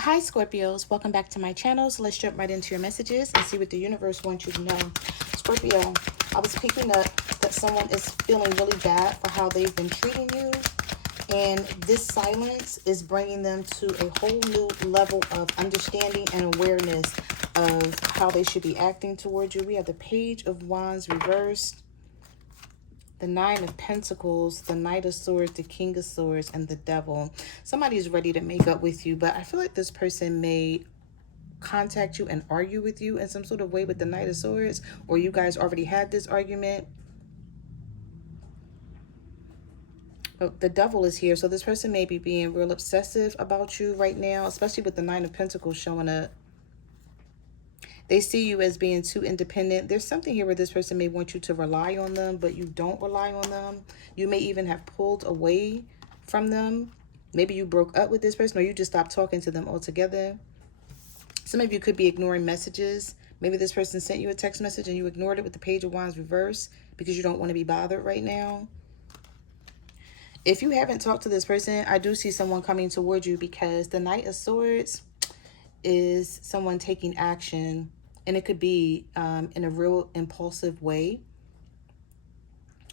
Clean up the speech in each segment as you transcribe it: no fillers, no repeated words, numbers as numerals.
Hi Scorpios, welcome back to my channel. So let's jump right into your messages and see what the universe wants you to know. Scorpio, I was picking up that someone is feeling really bad for how they've been treating you. And this silence is bringing them to a whole new level of understanding and awareness of how they should be acting towards you. We have the Page of Wands reversed, the Nine of Pentacles, the Knight of Swords, the King of Swords, and the Devil. Somebody's ready to make up with you, but I feel like this person may contact you and argue with you in some sort of way with the Knight of Swords, or you guys already had this argument. But the Devil is here, so this person may be being real obsessive about you right now, especially with the Nine of Pentacles showing up. They see you as being too independent. There's something here where this person may want you to rely on them, but you don't rely on them. You may even have pulled away from them. Maybe you broke up with this person, or you just stopped talking to them altogether. Some of you could be ignoring messages. Maybe this person sent you a text message and you ignored it with the Page of Wands reverse because you don't want to be bothered right now. If you haven't talked to this person, I do see someone coming towards you, because the Knight of Swords is someone taking action. And it could be in a real impulsive way,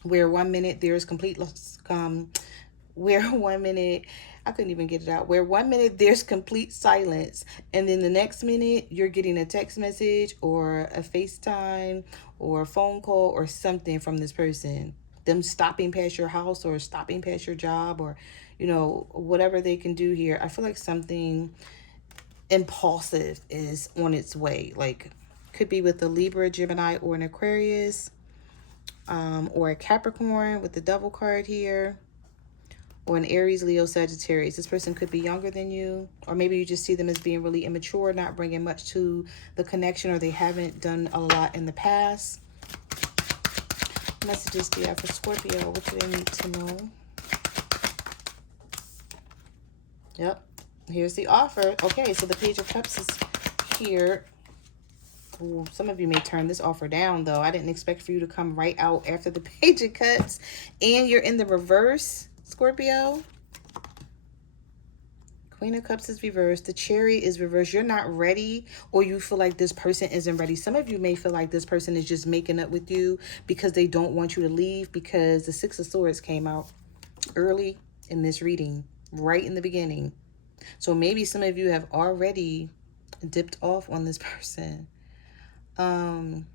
where 1 minute there's complete where 1 minute, I couldn't even get it out, where 1 minute there's complete silence, and then the next minute you're getting a text message or a FaceTime or a phone call or something from this person. Them stopping past your house or stopping past your job, or, you know, whatever they can do here. I feel like something impulsive is on its way. Like, could be with a Libra, Gemini, or an Aquarius, or a Capricorn with the Devil card here, or an Aries, Leo, Sagittarius. This person could be younger than you, or maybe you just see them as being really immature, not bringing much to the connection, or they haven't done a lot in the past. Messages do you have for Scorpio? What do they need to know? Yep. Here's the offer. Okay, so the Page of Cups is here. Ooh, some of you may turn this offer down, though. I didn't expect for you to come right out after the Page of Cups. And you're in the reverse, Scorpio. Queen of Cups is reversed. The Chariot is reversed. You're not ready, or you feel like this person isn't ready. Some of you may feel like this person is just making up with you because they don't want you to leave, because the Six of Swords came out early in this reading, right in the beginning. So maybe some of you have already dipped off on this person. Trying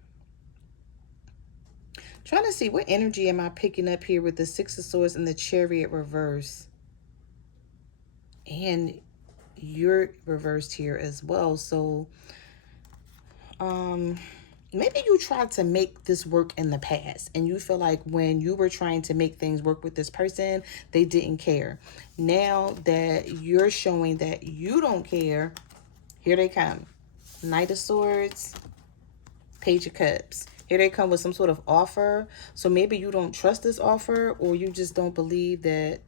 to see what energy am I picking up here with the Six of Swords and the Chariot reverse. And you're reversed here as well. So maybe you tried to make this work in the past, and you feel like when you were trying to make things work with this person, they didn't care. Now that you're showing that you don't care, here they come. Knight of Swords, Page of Cups. Here they come with some sort of offer. So maybe you don't trust this offer, or you just don't believe that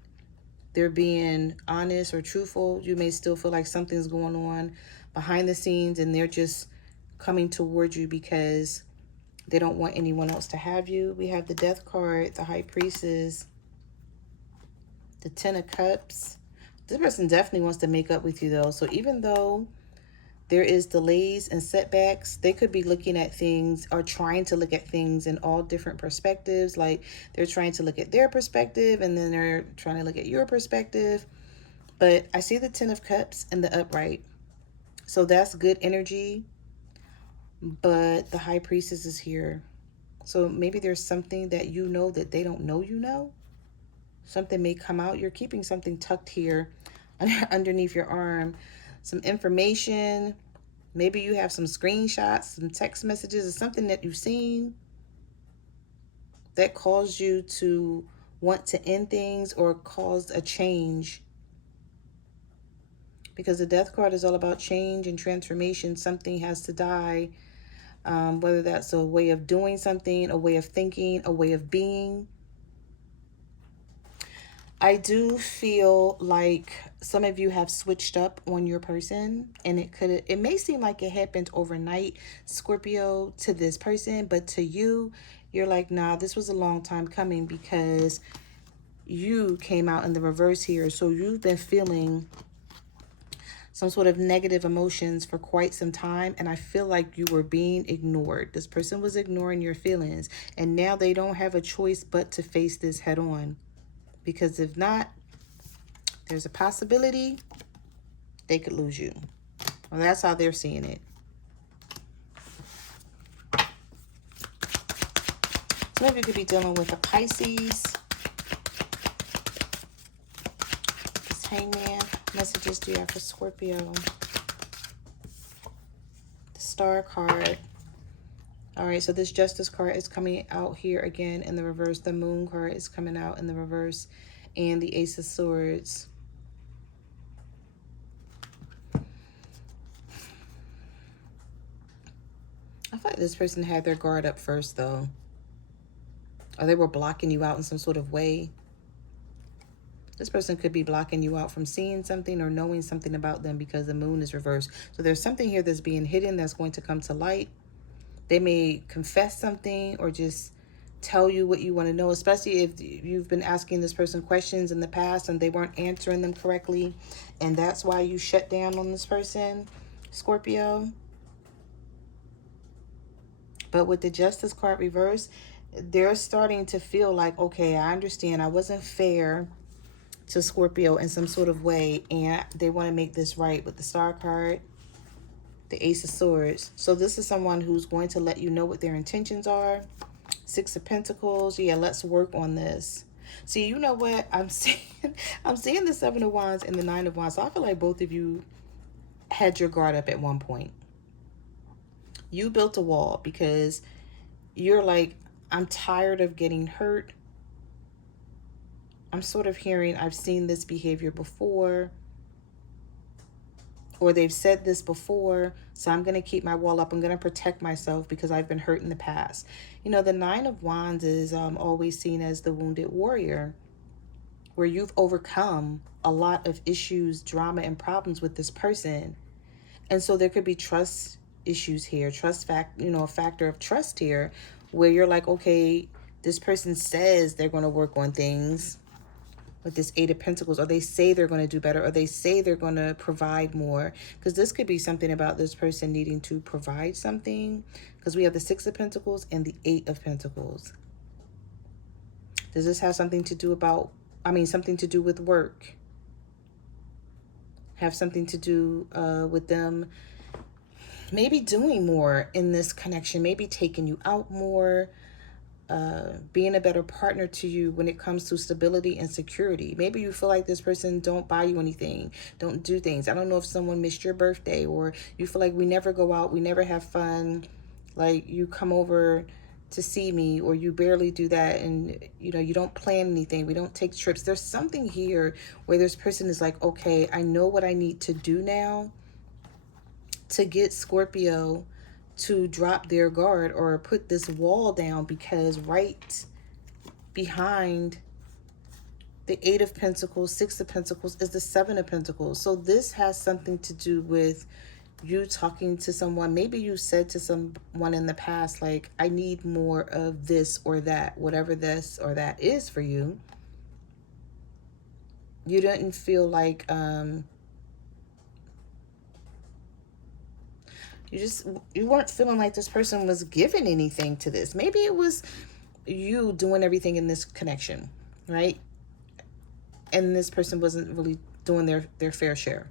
they're being honest or truthful. You may still feel like something's going on behind the scenes, and they're just coming towards you because they don't want anyone else to have you. We have the Death card, the High Priestess, the Ten of Cups. This person definitely wants to make up with you, though. So even though there is delays and setbacks, they could be looking at things, or trying to look at things in all different perspectives. Like, they're trying to look at their perspective, and then they're trying to look at your perspective. But I see the Ten of Cups and the upright. So that's good energy. But the High Priestess is here. So maybe there's something that you know that they don't know you know. Something may come out. You're keeping something tucked here underneath your arm. Some information. Maybe you have some screenshots, some text messages, or something that you've seen that caused you to want to end things or caused a change. Because the Death card is all about change and transformation. Something has to die. Whether that's a way of doing something, a way of thinking, a way of being. I do feel like some of you have switched up on your person, and it may seem like it happened overnight, Scorpio, to this person, but to you, you're like, nah, this was a long time coming, because you came out in the reverse here. So you've been feeling some sort of negative emotions for quite some time, and I feel like you were being ignored. This person was ignoring your feelings, and now they don't have a choice but to face this head on, because if not, there's a possibility they could lose you. Well, that's how they're seeing it. Some of you could be dealing with a Pisces. This Hangman. Messages do you have for Scorpio? The Star card. All right, so this Justice card is coming out here again in the reverse. The Moon card is coming out in the reverse. And the Ace of Swords. I feel like this person had their guard up first, though. Or they were blocking you out in some sort of way. This person could be blocking you out from seeing something or knowing something about them because the Moon is reversed. So there's something here that's being hidden that's going to come to light. They may confess something or just tell you what you want to know, especially if you've been asking this person questions in the past and they weren't answering them correctly. And that's why you shut down on this person, Scorpio. But with the Justice card reversed, they're starting to feel like, okay, I understand I wasn't fair to Scorpio in some sort of way, and they want to make this right with the Star card, the Ace of Swords. So this is someone who's going to let you know what their intentions are. Six of Pentacles. Yeah, let's work on this. See, you know what? I'm seeing the Seven of Wands and the Nine of Wands. So I feel like both of you had your guard up at one point. You built a wall because you're like, I'm tired of getting hurt. I'm sort of hearing, I've seen this behavior before. Or they've said this before, so I'm going to keep my wall up. I'm going to protect myself because I've been hurt in the past. You know, the Nine of Wands is always seen as the wounded warrior, where you've overcome a lot of issues, drama, and problems with this person. And so there could be trust issues here, a factor of trust here, where you're like, okay, this person says they're going to work on things with this Eight of Pentacles, or they say they're going to do better, or they say they're going to provide more, because this could be something about this person needing to provide something, because we have the Six of Pentacles and the Eight of Pentacles. Does this have something to do something to do with work? Have something to do with them maybe doing more in this connection, maybe taking you out more, being a better partner to you when it comes to stability and security. Maybe you feel like this person don't buy you anything, don't do things. I don't know if someone missed your birthday, or you feel like we never go out, we never have fun, like you come over to see me, or you barely do that, and you don't plan anything, we don't take trips. There's something here where this person is like, okay, I know what I need to do now to get Scorpio to drop their guard or put this wall down, because right behind the Eight of Pentacles, Six of Pentacles is the Seven of Pentacles. So this has something to do with you talking to someone. Maybe you said to someone in the past, like, I need more of this or that, whatever this or that is for you. You didn't feel like you weren't feeling like this person was giving anything to this. Maybe it was you doing everything in this connection, right? And this person wasn't really doing their fair share.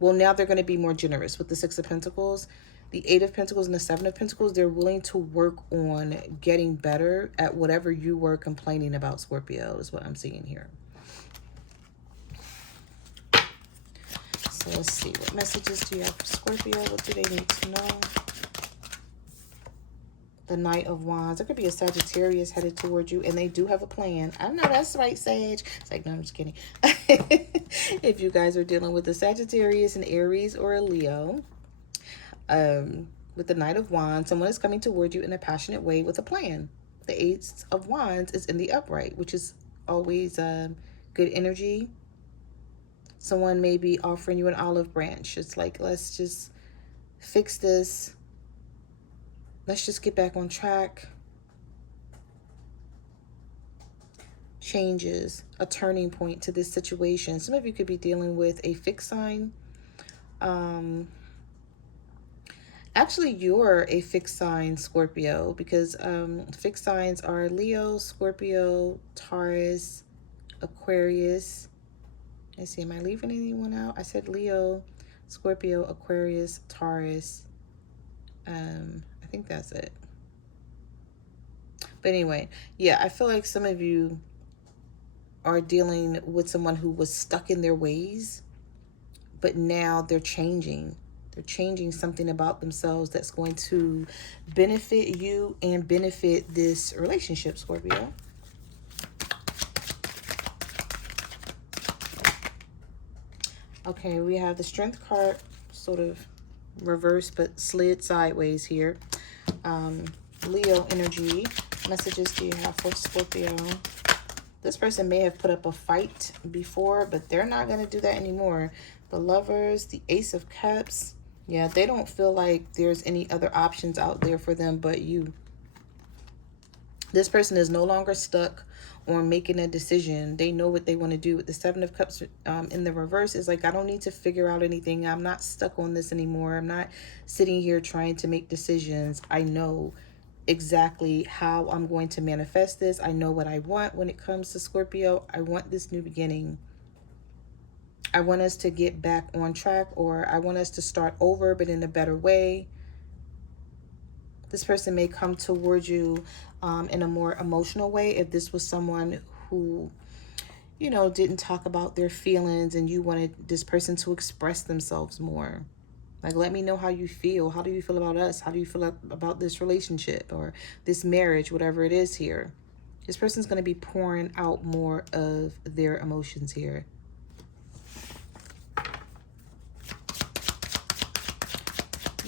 Well, now they're going to be more generous with the Six of Pentacles, the Eight of Pentacles, and the Seven of Pentacles. They're willing to work on getting better at whatever you were complaining about, Scorpio, is what I'm seeing here. So let's see. What messages do you have for Scorpio? What do they need to know? The Knight of Wands. There could be a Sagittarius headed towards you, and they do have a plan. I know that's right, Sag. It's like, no, I'm just kidding. If you guys are dealing with a Sagittarius, an Aries, or a Leo, with the Knight of Wands, someone is coming toward you in a passionate way with a plan. The Ace of Wands is in the upright, which is always good energy. Someone may be offering you an olive branch. It's like, let's just fix this. Let's just get back on track. Changes, a turning point to this situation. Some of you could be dealing with a fixed sign, Actually, you're a fixed sign Scorpio, because fixed signs are Leo, Scorpio, Taurus, Aquarius. Let's see, am I leaving anyone out? I said Leo, Scorpio, Aquarius, Taurus. I think that's it. But anyway, yeah, I feel like some of you are dealing with someone who was stuck in their ways, but now they're changing. They're changing something about themselves that's going to benefit you and benefit this relationship, Scorpio. Okay, we have the Strength card sort of reversed but slid sideways here. Leo energy. Messages do you have for Scorpio? This person may have put up a fight before, but they're not going to do that anymore. The Lovers, the Ace of Cups. Yeah, they don't feel like there's any other options out there for them but you. This person is no longer stuck on making a decision. They know what they want to do. With the Seven of Cups in the reverse, is like, I don't need to figure out anything. I'm not stuck on this anymore. I'm not sitting here trying to make decisions. I know exactly how I'm going to manifest this. I know what I want when it comes to Scorpio. I want this new beginning. I want us to get back on track, or I want us to start over, but in a better way. This person may come towards you in a more emotional way. If this was someone who, you know, didn't talk about their feelings and you wanted this person to express themselves more. Like, let me know how you feel. How do you feel about us? How do you feel about this relationship or this marriage, whatever it is here? This person's going to be pouring out more of their emotions here.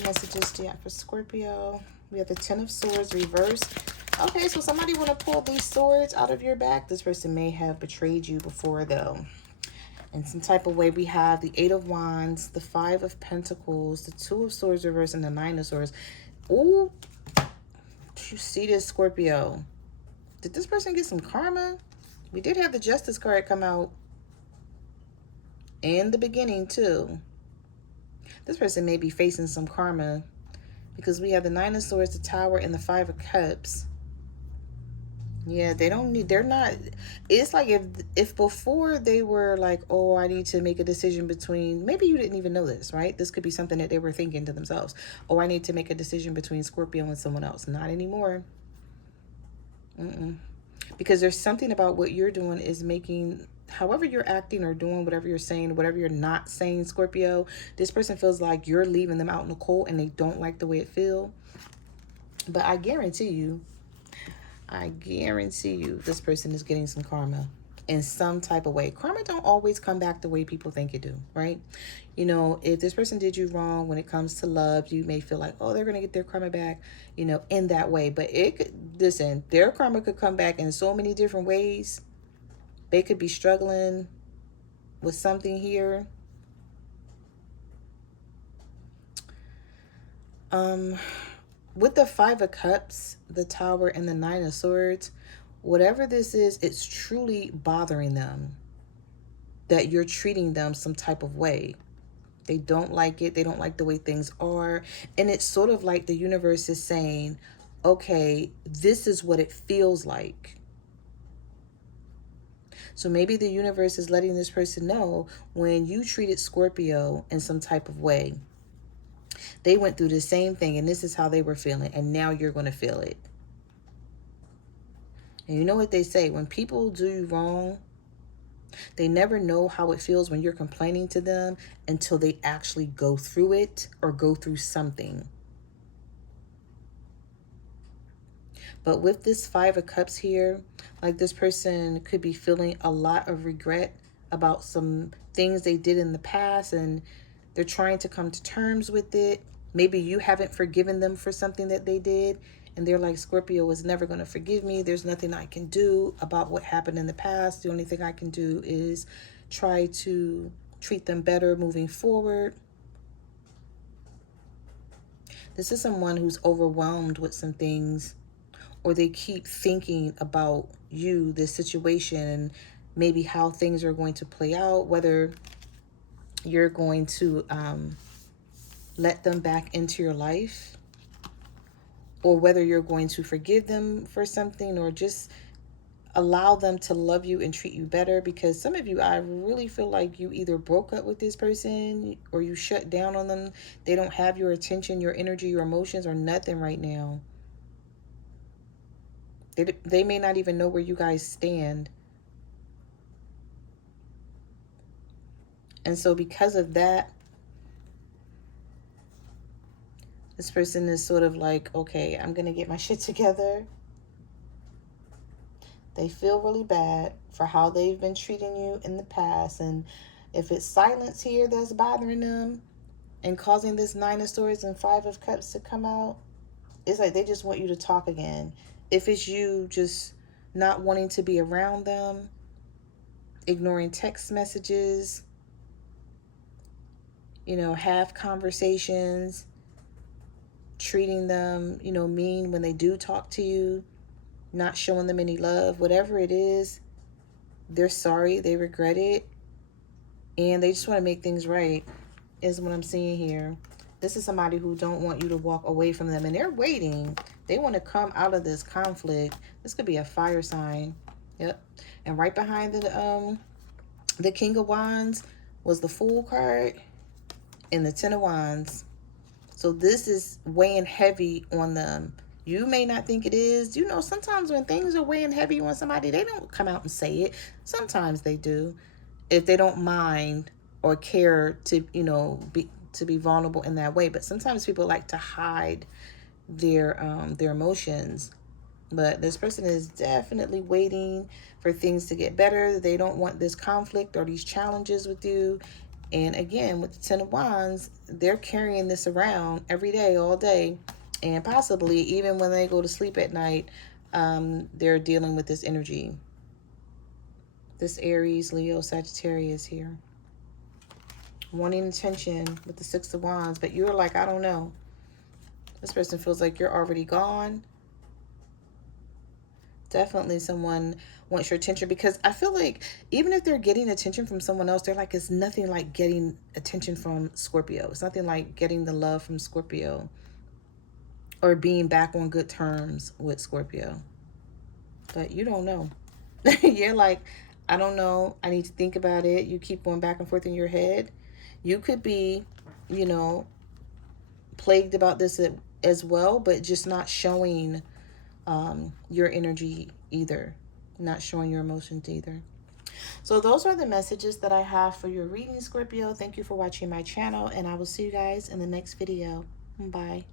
Messages do you have for Scorpio? We have the Ten of Swords reversed. Okay, so somebody want to pull these swords out of your back. This person may have betrayed you before, though. In some type of way, we have the Eight of Wands, the Five of Pentacles, the Two of Swords reversed, and the Nine of Swords. Ooh, you see this, Scorpio? Did this person get some karma? We did have the Justice card come out in the beginning, too. This person may be facing some karma, because we have the Nine of Swords, the Tower, and the Five of Cups. Yeah, they don't need, they're not, it's like if before they were like, oh, I need to make a decision between, maybe you didn't even know this, right? This could be something that they were thinking to themselves. Oh, I need to make a decision between Scorpio and someone else. Not anymore. Because there's something about what you're doing is making, however you're acting or doing, whatever you're saying, whatever you're not saying, Scorpio, this person feels like you're leaving them out in the cold and they don't like the way it feels. But I guarantee you, this person is getting some karma in some type of way. Karma don't always come back the way people think it do, right? You know, if this person did you wrong when it comes to love, you may feel like, oh, they're going to get their karma back, you know, in that way. But it could, listen, their karma could come back in so many different ways. They could be struggling with something here. With the Five of Cups, the Tower, and the Nine of Swords, whatever this is, it's truly bothering them that you're treating them some type of way. They don't like it. They don't like the way things are. And it's sort of like the universe is saying, okay, this is what it feels like. So maybe the universe is letting this person know, when you treated Scorpio in some type of way, they went through the same thing and this is how they were feeling, and now you're going to feel it. And you know what they say, when people do you wrong, they never know how it feels when you're complaining to them until they actually go through it or go through something. But with this Five of Cups here, like, this person could be feeling a lot of regret about some things they did in the past, and they're trying to come to terms with it. Maybe you haven't forgiven them for something that they did, and they're like, Scorpio is never going to forgive me. There's nothing I can do about what happened in the past. The only thing I can do is try to treat them better moving forward. This is someone who's overwhelmed with some things, or they keep thinking about you, this situation, and maybe how things are going to play out, whether you're going to let them back into your life, or whether you're going to forgive them for something, or just allow them to love you and treat you better. Because some of you, I really feel like you either broke up with this person or you shut down on them. They don't have your attention, your energy, your emotions, or nothing right now. They may not even know where you guys stand. And so because of that, this person is sort of like, okay, I'm going to get my shit together. They feel really bad for how they've been treating you in the past. And if it's silence here that's bothering them and causing this Nine of Swords and Five of Cups to come out, it's like they just want you to talk again. If it's you just not wanting to be around them, ignoring text messages, have conversations, treating them, mean when they do talk to you, not showing them any love, whatever it is, they're sorry, they regret it, and they just want to make things right, is what I'm seeing here. This is somebody who don't want you to walk away from them, and they're waiting. They want to come out of this conflict. This could be a fire sign. Yep. And right behind the King of Wands was the Fool card and the Ten of Wands. So this is weighing heavy on them. You may not think it is. Sometimes when things are weighing heavy on somebody, they don't come out and say it. Sometimes they do, if they don't mind or care to, be vulnerable in that way. But sometimes people like to hide their emotions. But this person is definitely waiting for things to get better. They don't want this conflict or these challenges with you. And again, with the Ten of Wands, they're carrying this around every day, all day. And possibly even when they go to sleep at night, they're dealing with this energy. This Aries, Leo, Sagittarius here. Wanting attention with the Six of Wands. But you're like, I don't know. This person feels like you're already gone. Definitely someone wants your attention, because I feel like even if they're getting attention from someone else, they're like, it's nothing like getting attention from Scorpio. It's nothing like getting the love from Scorpio or being back on good terms with Scorpio. But you don't know. You're like, I don't know. I need to think about it. You keep going back and forth in your head. You could be, plagued about this as well, but just not showing your energy either, not showing your emotions either. So those are the messages that I have for your reading, Scorpio. Thank you for watching my channel, and I will see you guys in the next video. Bye.